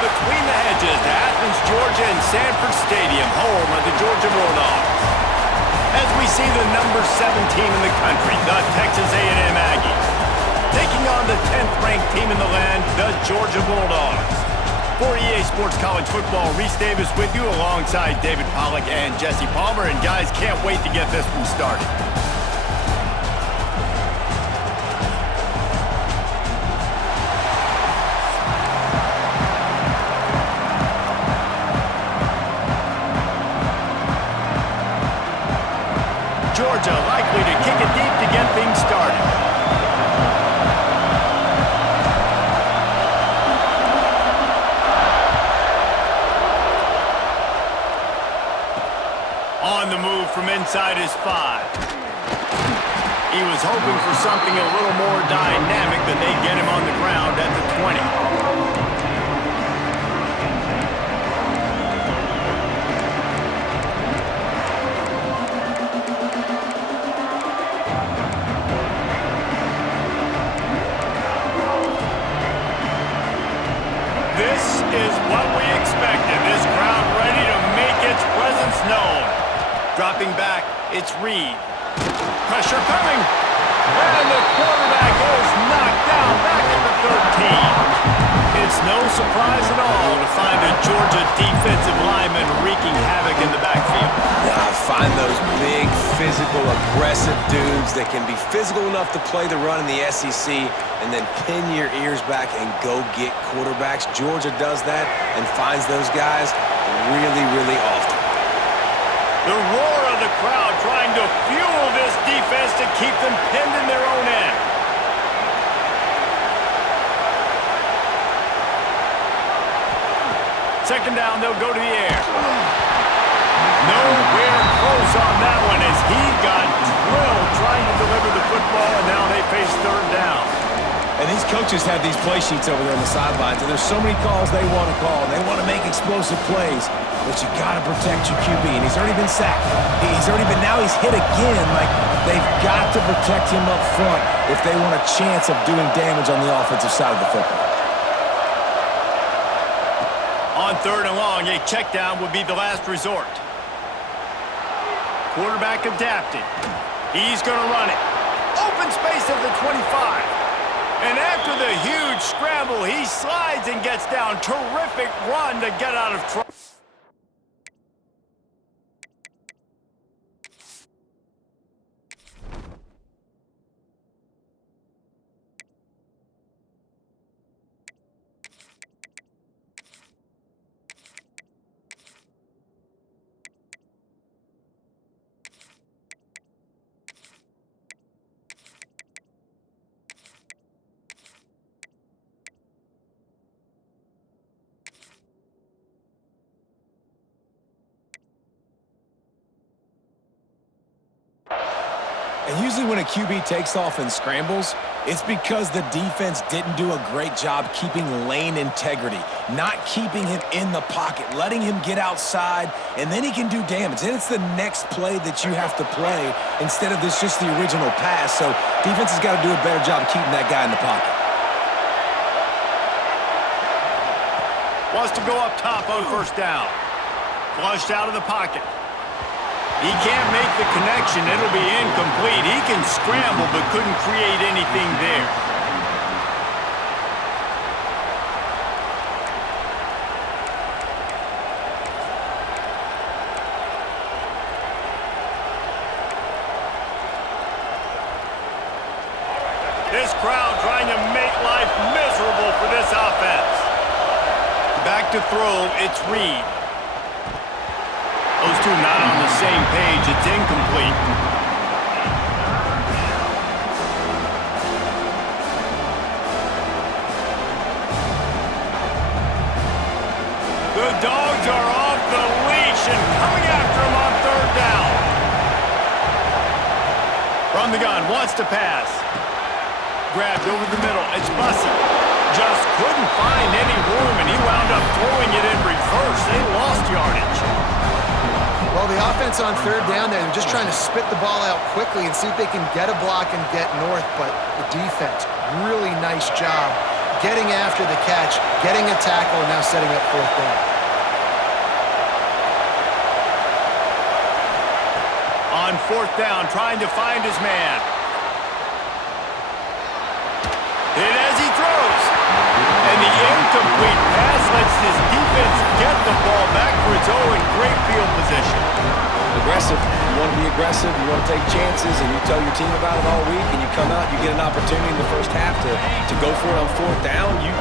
between the hedges to Athens, Georgia and Sanford Stadium, home of the Georgia Bulldogs. As we see the number 17 in the country, the Texas A&M Aggies, taking on the 10th-ranked team in the land, the Georgia Bulldogs. For EA Sports College Football, Reese Davis with you alongside David Pollack and Jesse Palmer. And guys, can't wait to get this one started. Georgia likely to kick it deep to get things started. On the move from inside his 5. He was hoping for something a little more dynamic than they get him on the ground at the 20. This is what we expected. This crowd ready to make its presence known. Dropping back, it's Reed. Pressure coming. And the quarterback is knocked down back at the 13. It's no surprise at all to find a Georgia defensive lineman wreaking havoc in the backfield. Yeah, I find those big, physical, aggressive dudes that can be physical enough to play the run in the SEC and then pin your ears back and go get quarterbacks. Georgia does that and finds those guys really, really often. The roar of the crowd trying to fuel this defense to keep them pinned in their own end. Second down, they'll go to the air. Nowhere close on that one as he got drilled trying to deliver the football, and now they face third down. And these coaches have these play sheets over there on the sidelines, and there's so many calls they want to call. They want to make explosive plays, but you got to protect your QB, and he's already been sacked. Now he's hit again. Like, they've got to protect him up front if they want a chance of doing damage on the offensive side of the football. On third and long, a check down would be the last resort. Quarterback adapted. He's going to run it. Open space at the 25. And after the huge scramble, he slides and gets down. Terrific run to get out of trouble. And usually when a QB takes off and scrambles, it's because the defense didn't do a great job keeping lane integrity, not keeping him in the pocket, letting him get outside, and then he can do damage. Then it's the next play that you have to play instead of this just the original pass. So defense has got to do a better job of keeping that guy in the pocket. Wants to go up top on first down. Flushed out of the pocket. He can't make the connection. It'll be incomplete. He can scramble but couldn't create anything there. This crowd trying to make life miserable for this offense. Back to throw, it's Reed. Those two not on the same page. It's incomplete. The Dogs are off the leash and coming after him on third down. From the gun, wants to pass. Grabbed over the middle. It's Bussey. Just couldn't find any room, and he wound up throwing it in reverse. They lost yardage. Well, the offense on third down, they're just trying to spit the ball out quickly and see if they can get a block and get north, but the defense, really nice job getting after the catch, getting a tackle, and now setting up fourth down. On fourth down, trying to find his man. Hit as he throws. And the incomplete pass lets his defense get the ball back for its own great field position. Aggressive. You want to be aggressive. You want to take chances, and you tell your team about it all week, and you come out, you get an opportunity in the first half to go for it on fourth down. You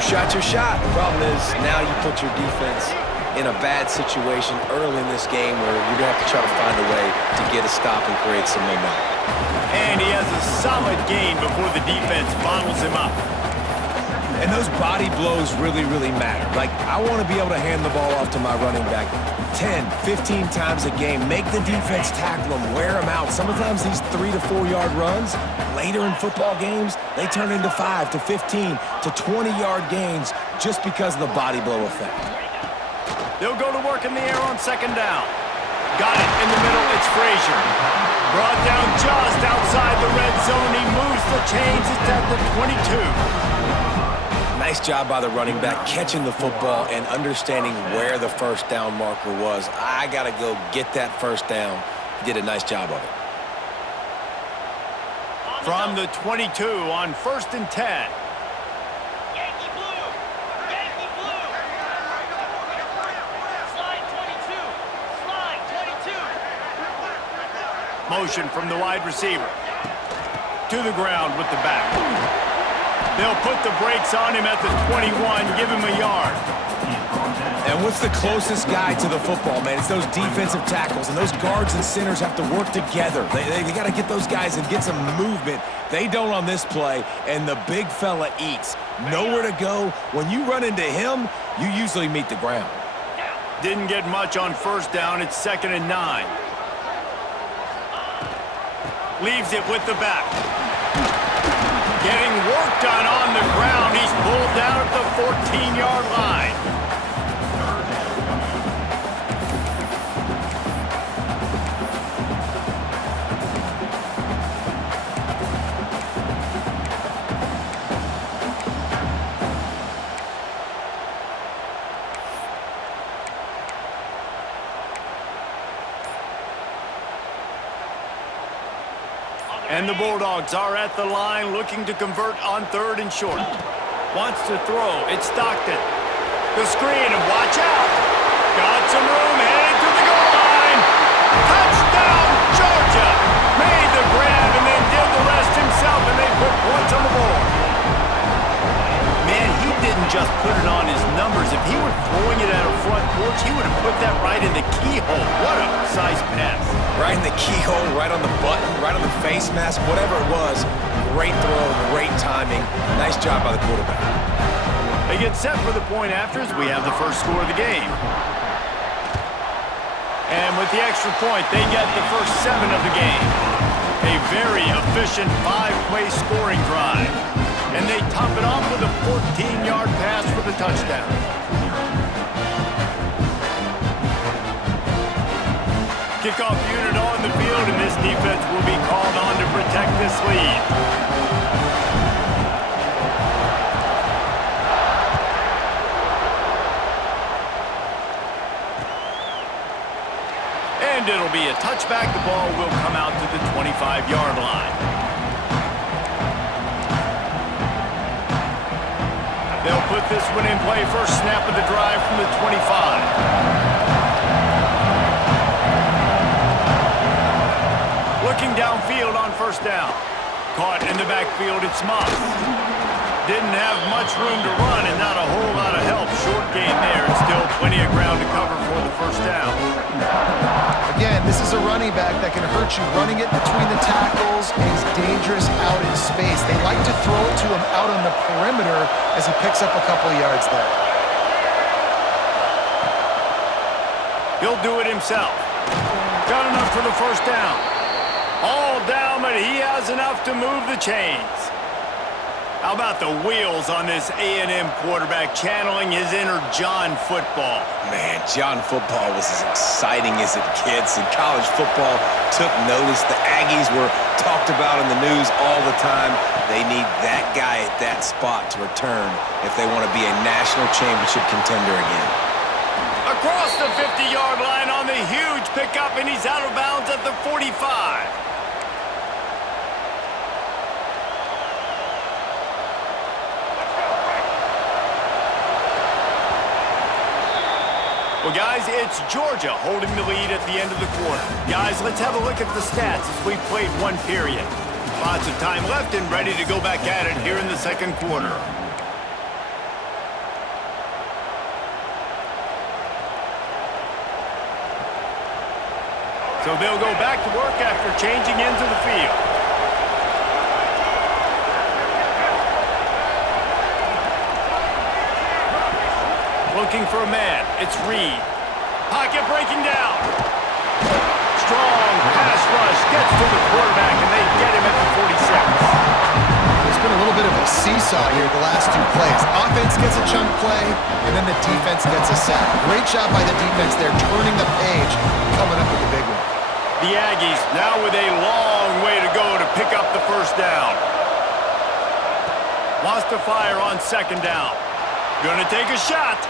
shot your shot. The problem is now you put your defense in a bad situation early in this game where you're going to have to try to find a way to get a stop and create some momentum. And he has a solid gain before the defense bottles him up. And those body blows really, really matter. Like, I want to be able to hand the ball off to my running back 10, 15 times a game. Make the defense tackle them, wear them out. Sometimes these 3 to 4 yard runs, later in football games, they turn into 5 to 15 to 20 yard gains just because of the body blow effect. They'll go to work in the air on second down. Got it in the middle, it's Frazier. Brought down just outside the red zone. He moves the chains. It's at the 22. Nice job by the running back catching the football and understanding where the first down marker was. I got to go get that first down. He did a nice job of it. From the 22 on 1st and 10. Yankee blue! Yankee blue! Slide 22! Slide 22! Motion from the wide receiver. To the ground with the back. They'll put the brakes on him at the 21, give him a yard. And what's the closest guy to the football, man? It's those defensive tackles, and those guards and centers have to work together. They got to get those guys and get some movement. They don't on this play, and the big fella eats. Nowhere to go. When you run into him, you usually meet the ground. Didn't get much on first down. It's 2nd and 9. Leaves it with the back. Getting work done on the ground. He's pulled down at the 14-yard line. And the Bulldogs are at the line looking to convert on 3rd and short. Wants to throw. It's Stockton. The screen, and watch out. Got some room, heading to the goal line. Touchdown, Georgia. Made the grab and then did the rest himself, and they put points on the board. Man, he didn't just put it on his numbers. If he were throwing it at a front porch, he would have put that right in the keyhole. What a precise pass. Right in the keyhole, right on the button, right on the face mask, whatever it was. Great throw, great timing. Nice job by the quarterback. They get set for the point afters. We have the first score of the game. And with the extra point, they get the first 7 of the game. A very efficient 5-play scoring drive. And they top it off with a 14-yard pass for the touchdown. Kickoff unit on the field, and this defense will be called on to protect this lead. And it'll be a touchback. The ball will come out to the 25-yard line. They'll put this one in play. First snap of the drive from the 25. Looking downfield on first down. Caught in the backfield, it's Moss. Didn't have much room to run and not a whole lot of help. Short gain there, and still plenty of ground to cover for the first down. Again, this is a running back that can hurt you. Running it between the tackles is dangerous out in space. They like to throw it to him out on the perimeter as he picks up a couple of yards there. He'll do it himself. Got enough for the first down. All down, but he has enough to move the chains. How about the wheels on this A&M quarterback channeling his inner John football? Man, John football was as exciting as it gets, and college football took notice. The Aggies were talked about in the news all the time. They need that guy at that spot to return if they want to be a national championship contender again. Across the 50-yard line on the huge pickup, and he's out of bounds at the 45. Well, guys, it's Georgia holding the lead at the end of the quarter. Guys, let's have a look at the stats as we've played one period. Lots of time left and ready to go back at it here in the second quarter. So they'll go back to work after changing into the field. Looking for a man. It's Reed. Pocket breaking down. Strong pass rush gets to the quarterback, and they get him at the 46. There's been a little bit of a seesaw here the last two plays. Offense gets a chunk play, and then the defense gets a sack. Great job by the defense. They're turning the page, coming up with the big one. The Aggies now with a long way to go to pick up the first down. Lost to fire on second down. Gonna take a shot.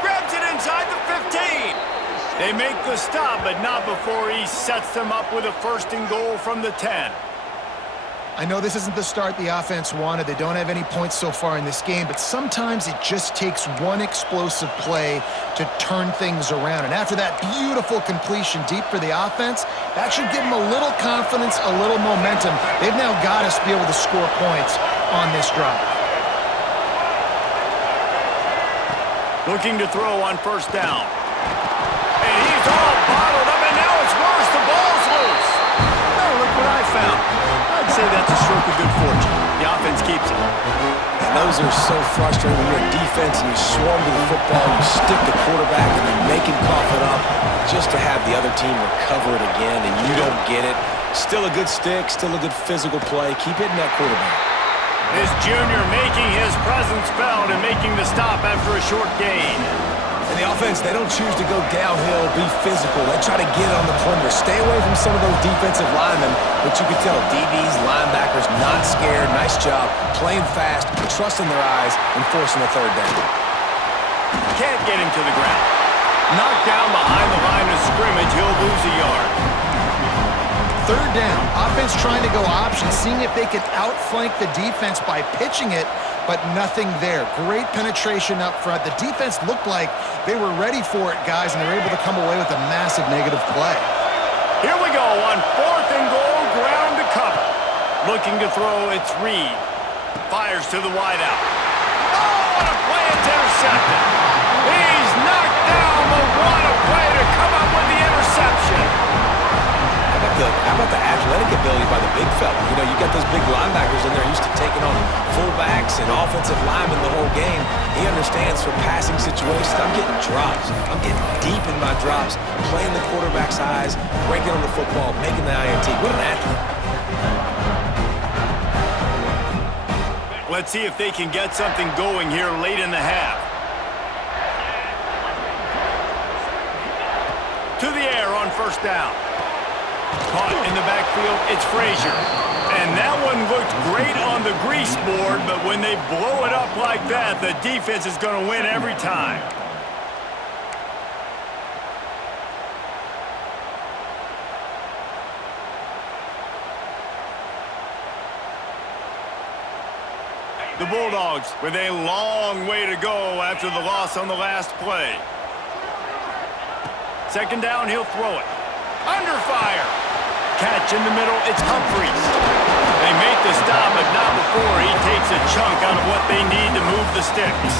Grabs it inside the 15. They make the stop, but not before he sets them up with a first and goal from the 10. I know this isn't the start the offense wanted. They don't have any points so far in this game, but sometimes it just takes one explosive play to turn things around. And after that beautiful completion deep for the offense, that should give them a little confidence, a little momentum. They've now got us to be able to score points on this drive. Looking to throw on first down. And he's all bottled up, and now it's worse. The ball's loose. Oh, look what I found. I'd say that's a stroke of good fortune. The offense keeps it. And those are so frustrating when you're a defense and you swarm to the football, you stick the quarterback, and you make him cough it up just to have the other team recover it again, and you don't get it. Still a good stick, still a good physical play. Keep hitting that quarterback. This junior making his presence felt and making the stop after a short gain. And the offense, they don't choose to go downhill, be physical. They try to get on the perimeter. Stay away from some of those defensive linemen, but you can tell DBs, linebackers, not scared. Nice job playing fast, trusting their eyes, and forcing a third down. Can't get him to the ground. Knocked down behind the line of scrimmage, he'll lose a yard. Third down, offense trying to go option, seeing if they could outflank the defense by pitching it, but nothing there. Great penetration up front. The defense looked like they were ready for it, guys, and they were able to come away with a massive negative play. Here we go on fourth and goal, ground to cover. Looking to throw, it's Reed. Fires to the wideout. Oh, what a play, it's intercepted. He's knocked down, but what a play to come up with the interception. How about the athletic ability by the big fella? You know, you got those big linebackers in there used to taking on fullbacks and offensive linemen the whole game. He understands for passing situations. I'm getting drops. I'm getting deep in my drops, playing the quarterback's eyes, breaking on the football, making the INT. What an athlete. Let's see if they can get something going here late in the half. To the air on first down. Caught in the backfield, it's Frazier. And that one looked great on the grease board, but when they blow it up like that, the defense is going to win every time. The Bulldogs with a long way to go after the loss on the last play. Second down, he'll throw it. Under fire. Catch in the middle, it's Humphries. They make the stop, but not before he takes a chunk out of what they need to move the sticks.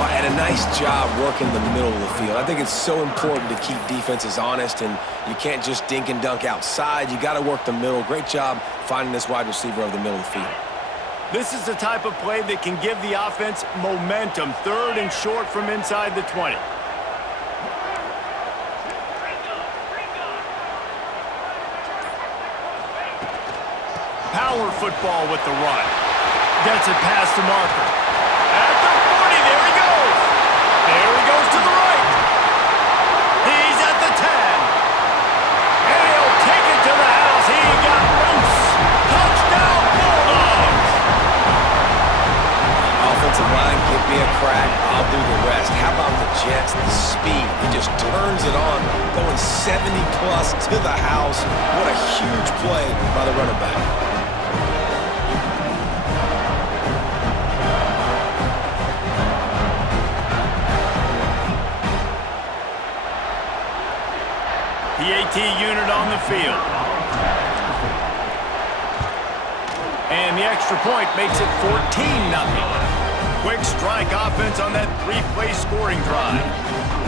Well, and a nice job working the middle of the field. I think it's so important to keep defenses honest, and you can't just dink and dunk outside. You got to work the middle. Great job finding this wide receiver over the middle of the field. This is the type of play that can give the offense momentum. Third and short from inside the 20. Power football with the run. Gets it past the marker. At the 40, there he goes. There he goes to the right. He's at the 10. And he'll take it to the house. He got loose. Touchdown, Bulldogs. Offensive line, give me a crack. I'll do the rest. How about the Jets? The speed. He just turns it on, going 70-plus to the house. What a huge play by the running back. The AT unit on the field. And the extra point makes it 14-0. Quick strike offense on that three-play scoring drive.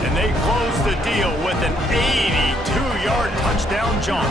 And they close the deal with an 82-yard touchdown jaunt.